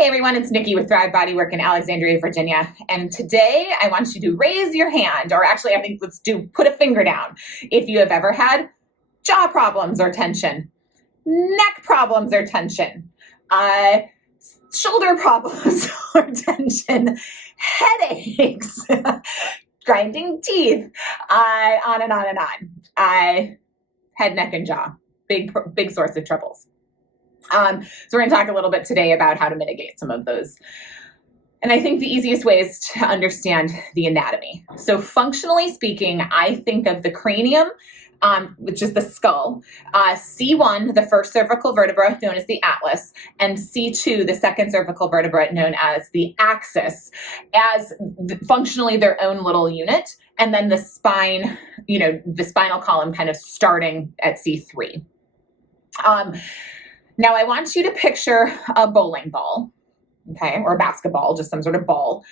Hey everyone, it's Nikki with Thrive Bodywork in Alexandria, Virginia. And today I want you to raise your hand, or actually I think put a finger down if you have ever had jaw problems or tension, neck problems or tension, shoulder problems or tension, headaches, grinding teeth, on and on and on. Head, neck, and jaw, big source of troubles. So we're going to talk a little bit today about how to mitigate some of those. And I think the easiest way is to understand the anatomy. So functionally speaking, I think of the cranium, which is the skull, C1, the first cervical vertebra known as the atlas, and C2, the second cervical vertebra known as the axis, as functionally their own little unit. And then the spine, the spinal column kind of starting at C3. Now I want you to picture a bowling ball, okay, or a basketball, just some sort of ball.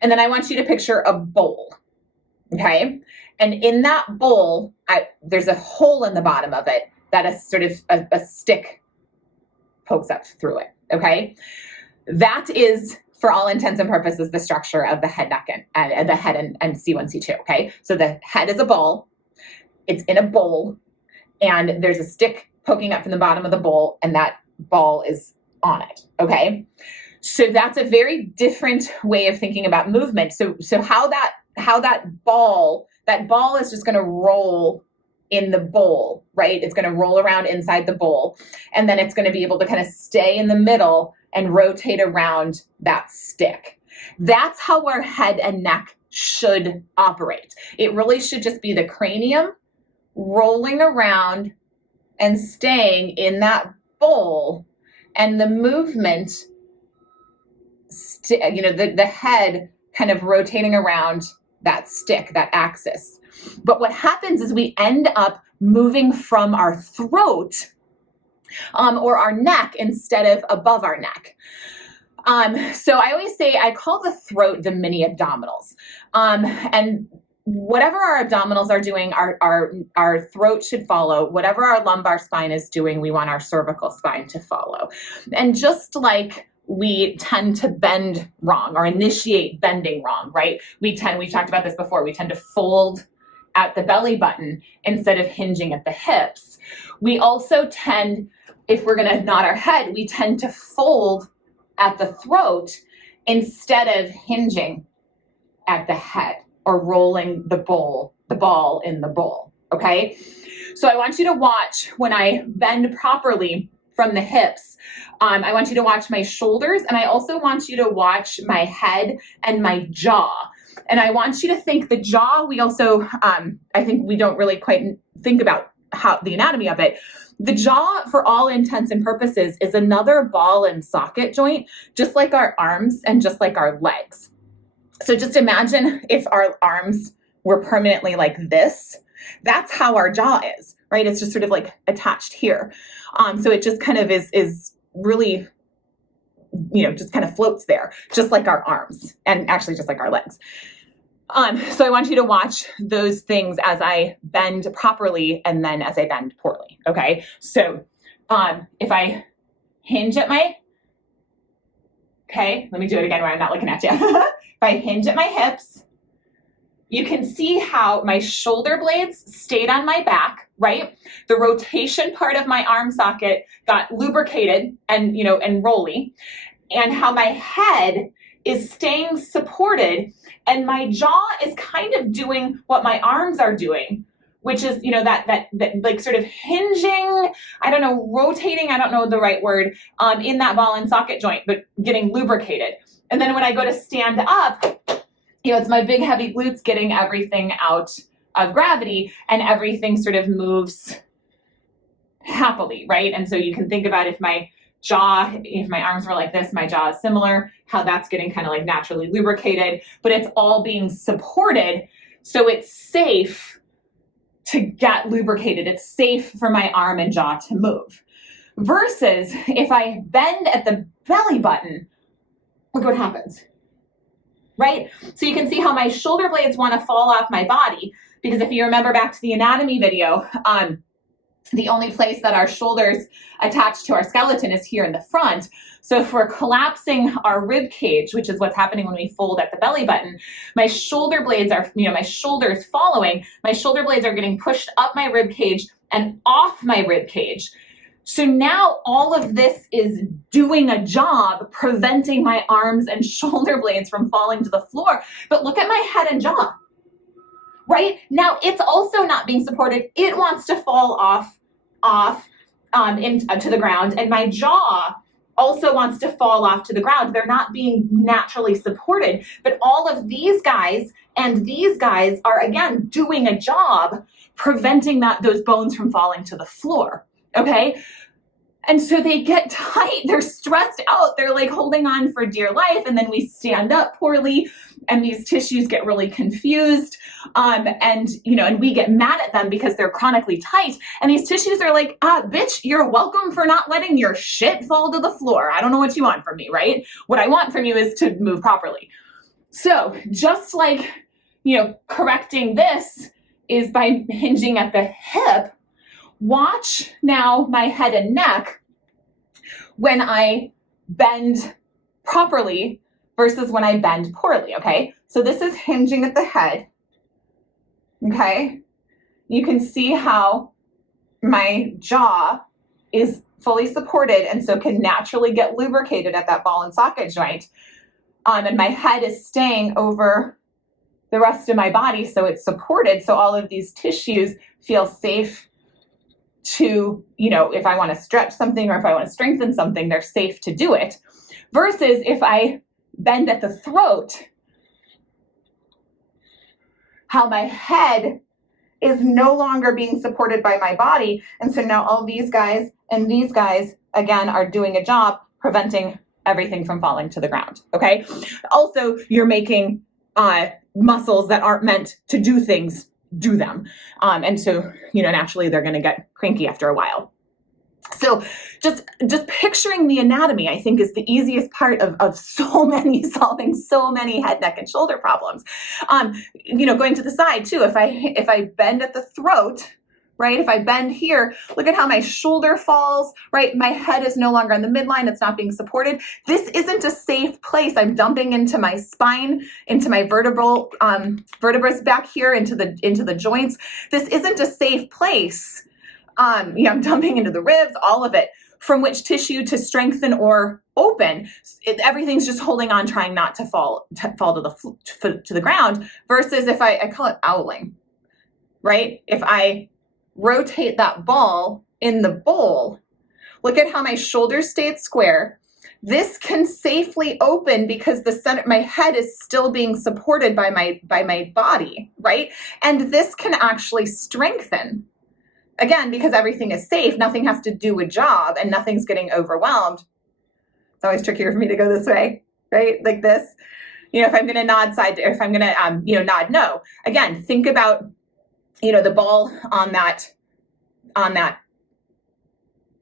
And then I want you to picture a bowl, okay? And in that bowl, there's a hole in the bottom of it that a sort of a stick pokes up through it, okay? That is, for all intents and purposes, the structure of the head, neck, and the head and C1, C2, okay? So the head is a ball, it's in a bowl, and there's a stick poking up from the bottom of the bowl, and that ball is on it, okay? So that's a very different way of thinking about movement. So how that ball is just going to roll in the bowl, right? It's going to roll around inside the bowl, and then it's going to be able to kind of stay in the middle and rotate around that stick. That's how our head and neck should operate. It really should just be the cranium rolling around and staying in that bowl, and the movement, the head kind of rotating around that stick, that axis. But what happens is we end up moving from our throat or our neck instead of above our neck. So I always say, I call the throat the mini abdominals. And whatever our abdominals are doing, our throat should follow. Whatever our lumbar spine is doing, we want our cervical spine to follow. And just like we tend to bend wrong or initiate bending wrong, right? We've talked about this before. We tend to fold at the belly button instead of hinging at the hips. We also tend, if we're going to nod our head, we tend to fold at the throat instead of hinging at the head, or rolling the ball in the bowl, okay? So I want you to watch when I bend properly from the hips. I want you to watch my shoulders, and I also want you to watch my head and my jaw. And I want you to think the jaw, we also, I think we don't really quite think about how the anatomy of it. The jaw, for all intents and purposes, is another ball and socket joint, just like our arms and just like our legs. So just imagine if our arms were permanently like this. That's how our jaw is, right? It's just sort of like attached here. So it just kind of is really, just kind of floats there, just like our arms, and actually just like our legs. So I want you to watch those things as I bend properly and then as I bend poorly, okay? So if I hinge at let me do it again where I'm not looking at you. If I hinge at my hips, you can see how my shoulder blades stayed on my back, right? The rotation part of my arm socket got lubricated and, and rolly, and how my head is staying supported, and my jaw is kind of doing what my arms are doing, which is, that like sort of hinging, rotating, I don't know the right word, in that ball and socket joint, but getting lubricated. And then when I go to stand up, it's my big heavy glutes getting everything out of gravity, and everything sort of moves happily, right? And so you can think about if my arms were like this, my jaw is similar, how that's getting kind of like naturally lubricated, but it's all being supported, so it's safe to get lubricated. It's safe for my arm and jaw to move. Versus if I bend at the belly button, look what happens, right? So you can see how my shoulder blades want to fall off my body, because if you remember back to the anatomy video, The only place that our shoulders attach to our skeleton is here in the front. So if we're collapsing our rib cage, which is what's happening when we fold at the belly button, my shoulder blades are, my shoulders following, my shoulder blades are getting pushed up my rib cage and off my rib cage. So now all of this is doing a job preventing my arms and shoulder blades from falling to the floor. But look at my head and jaw, right? Now it's also not being supported. It wants to fall off to the ground, and my jaw also wants to fall off to the ground. They're not being naturally supported, but all of these guys and these guys are, again, doing a job preventing those bones from falling to the floor, okay? And so they get tight, they're stressed out, they're like holding on for dear life, and then we stand up poorly, and these tissues get really confused, and we get mad at them because they're chronically tight, and these tissues are like, bitch, you're welcome for not letting your shit fall to the floor. I don't know what you want from me, right? What I want from you is to move properly. So just like, correcting this is by hinging at the hip. Watch now my head and neck when I bend properly versus when I bend poorly, okay? So this is hinging at the head, okay? You can see how my jaw is fully supported and so can naturally get lubricated at that ball and socket joint. And my head is staying over the rest of my body, so it's supported, so all of these tissues feel safe to, if I want to stretch something or if I want to strengthen something, they're safe to do it. Versus if I bend at the throat, how my head is no longer being supported by my body. And so now all these guys and these guys, again, are doing a job preventing everything from falling to the ground, okay? Also, you're making muscles that aren't meant to do things do them. And so, naturally they're going to get cranky after a while. So just picturing the anatomy, I think, is the easiest part of solving so many head, neck, and shoulder problems. Going to the side too, if I bend at the throat, right? If I bend here, look at how my shoulder falls, right? My head is no longer in the midline. It's not being supported. This isn't a safe place. I'm dumping into my spine, into my vertebrae back here, into the joints. This isn't a safe place. I'm dumping into the ribs, all of it, from which tissue to strengthen or open. Everything's just holding on, trying not to fall to the ground. Versus if I call it owling, right? If I rotate that ball in the bowl, look at how my shoulders stayed square. This can safely open because the center, my head is still being supported by my body, right? And this can actually strengthen. Again, because everything is safe, nothing has to do a job and nothing's getting overwhelmed. It's always trickier for me to go this way, right? Like this. If I'm going to nod side to, or if I'm going to, nod no. Again, think about the ball on that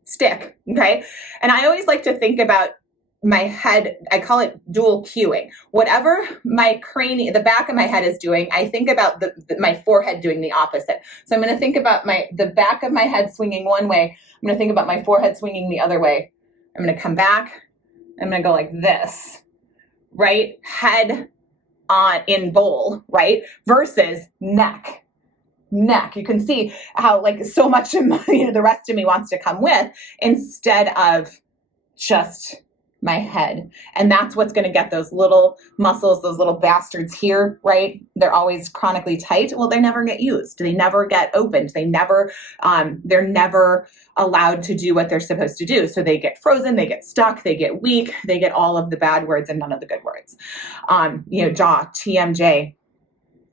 stick, okay? And I always like to think about my head, I call it dual cueing. Whatever my cranium, the back of my head is doing, I think about my forehead doing the opposite. So I'm going to think about the back of my head swinging one way. I'm going to think about my forehead swinging the other way. I'm going to come back. I'm going to go like this, right? Head on in bowl, right? Versus neck. You can see how so much of the rest of me wants to come with instead of just my head. And that's what's going to get those little muscles, those little bastards here, right? They're always chronically tight. Well, they never get used. They never get opened. They're never allowed to do what they're supposed to do. So they get frozen, they get stuck, they get weak, they get all of the bad words and none of the good words. Jaw, TMJ,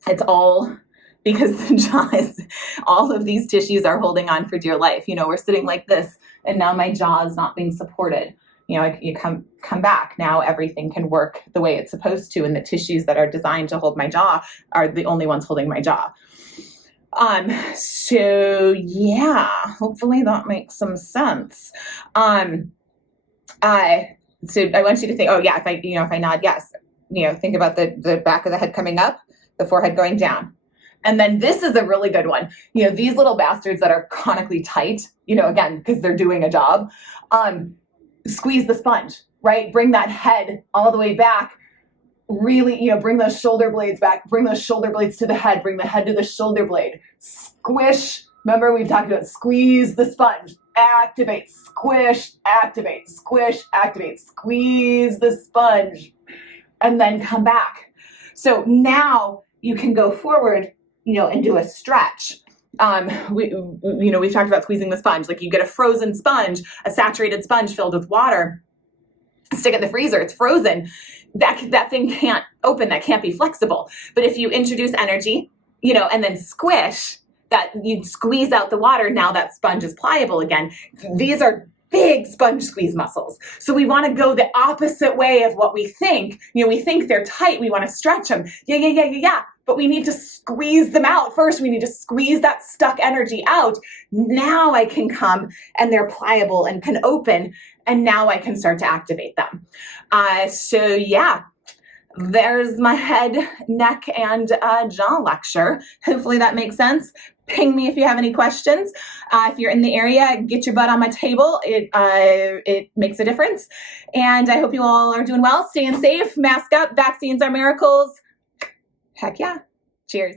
it's all because the jaw is, all of these tissues are holding on for dear life. We're sitting like this and now my jaw is not being supported. You come back, now everything can work the way it's supposed to, and the tissues that are designed to hold my jaw are the only ones holding my jaw. So yeah, hopefully that makes some sense. So I want you to think, if I nod yes, think about the back of the head coming up, the forehead going down. And then this is a really good one. These little bastards that are conically tight, again, because they're doing a job, squeeze the sponge, right? Bring that head all the way back. Really, bring those shoulder blades back, bring those shoulder blades to the head, bring the head to the shoulder blade. Squish. Remember, we've talked about squeeze the sponge, activate, squish, activate, squish, activate, squeeze the sponge, and then come back. So now you can go forward, and do a stretch. We've talked about squeezing the sponge. Like you get a frozen sponge, a saturated sponge filled with water, stick it in the freezer, it's frozen. That thing can't open, that can't be flexible. But if you introduce energy, and then squish, that you squeeze out the water, now that sponge is pliable again. These are big sponge squeeze muscles. So we want to go the opposite way of what we think. We think they're tight, we want to stretch them. Yeah. But we need to squeeze them out first. We need to squeeze that stuck energy out. Now I can come and they're pliable and can open, and now I can start to activate them. So yeah, there's my head, neck, and jaw lecture. Hopefully that makes sense. Ping me if you have any questions. If you're in the area, get your butt on my table. It makes a difference. And I hope you all are doing well, staying safe, mask up, vaccines are miracles. Heck yeah. Cheers.